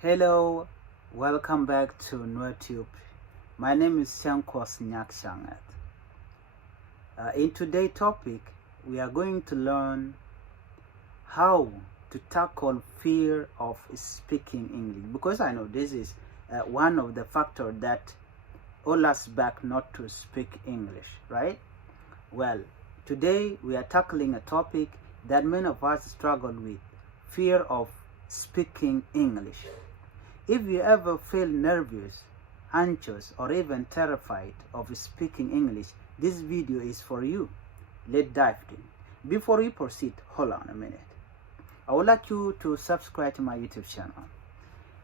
Hello, welcome back to NueTube. My name is Shankos Nyakshangat. In today's topic, we are going to learn how to tackle fear of speaking English, because I know this is one of the factors that hold us back not to speak English, right? Well, today we are tackling a topic that many of us struggle with: fear of speaking English. If you ever feel nervous, anxious, or even terrified of speaking English, this video is for you. Let's dive in. Before we proceed, hold on a minute. I would like you to subscribe to my YouTube channel.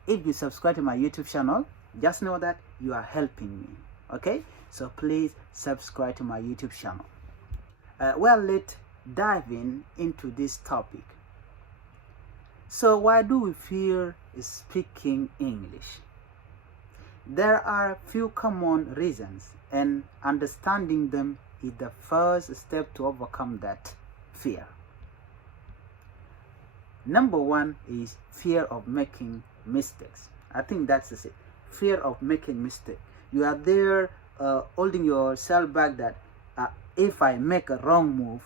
If you subscribe to my YouTube channel, just know that you are helping me. Okay? So please subscribe to my YouTube channel. Let's dive into this topic. So why do we fear speaking English? There are few common reasons, and understanding them is the first step to overcome that fear. Number one is fear of making mistakes. I think that's it. Fear of making mistakes. You are there holding yourself back that if I make a wrong move,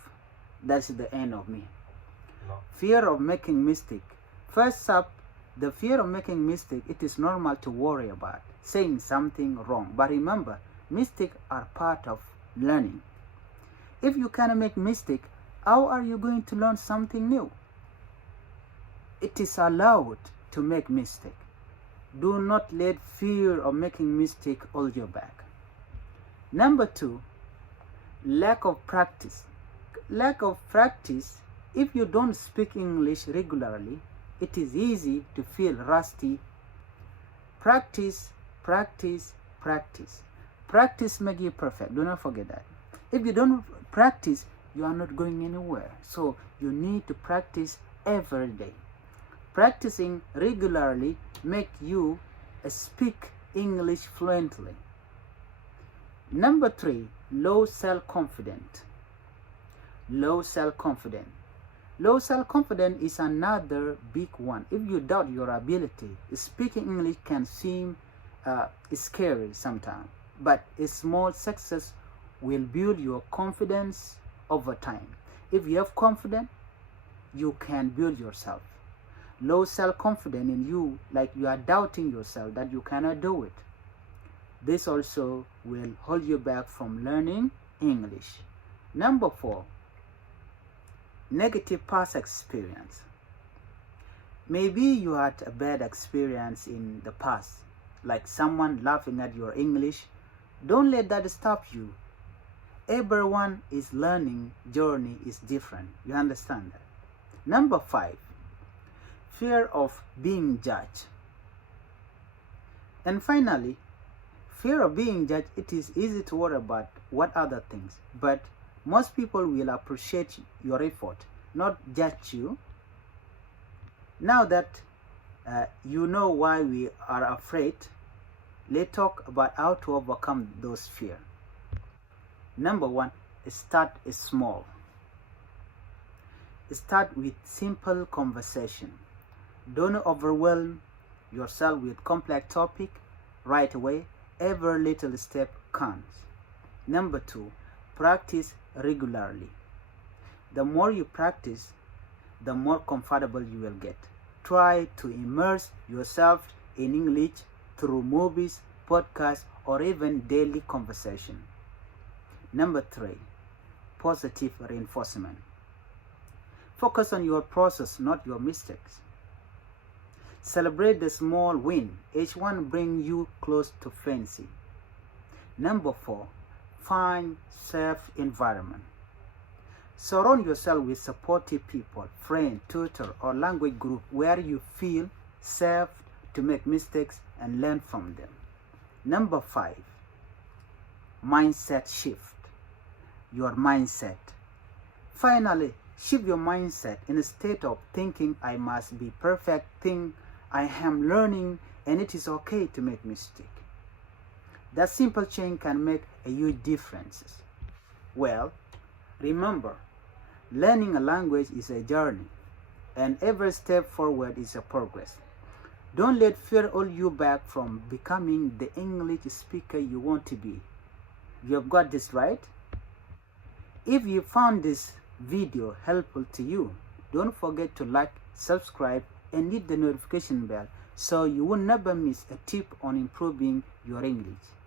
that's the end of me. No. Fear of making mistake. First up, the fear of making mistake, it is normal to worry about saying something wrong. But remember, mistakes are part of learning. If you cannot make mistake, how are you going to learn something new? It is allowed to make mistake. Do not let fear of making mistake hold you back. Number two, lack of practice. Lack of practice. If you don't speak English regularly, it is easy to feel rusty. Practice, practice, practice. Practice makes you perfect. Do not forget that. If you don't practice, you are not going anywhere. So you need to practice every day. Practicing regularly makes you speak English fluently. Number three, low self-confidence. Low self-confidence. Low self-confidence is another big one. If you doubt your ability, speaking English can seem scary sometimes, but a small success will build your confidence over time. If you have confidence, you can build yourself. Low self-confidence in you, like you are doubting yourself that you cannot do it. This also will hold you back from learning English. Number four, negative past experience. Maybe you had a bad experience in the past, like someone laughing at your English. Don't let that stop you. Everyone's learning journey is different. You understand that? Number five, fear of being judged. And finally, fear of being judged. It is easy to worry about what other things, but most people will appreciate your effort, not judge you. Now that you know why we are afraid, let's talk about how to overcome those fears. Number one, start small. Start with simple conversation. Don't overwhelm yourself with complex topic right away. Every little step counts. Number two, practice regularly. The more you practice, the more comfortable you will get. Try to immerse yourself in English through movies, podcasts, or even daily conversation. Number three, positive reinforcement. Focus on your process, not your mistakes. Celebrate the small win. Each one brings you close to fluency. Number four, find safe environment. Surround yourself with supportive people, friend, tutor, or language group where you feel safe to make mistakes and learn from them. Number five, mindset shift. Your mindset. Finally, shift your mindset. Instead of thinking I must be perfect, think I am learning and it is okay to make mistakes. That simple change can make a huge difference. Well, remember, learning a language is a journey, and every step forward is a progress. Don't let fear hold you back from becoming the English speaker you want to be. You have got this right. If you found this video helpful to you, don't forget to like, subscribe, and hit the notification bell so you will never miss a tip on improving your English.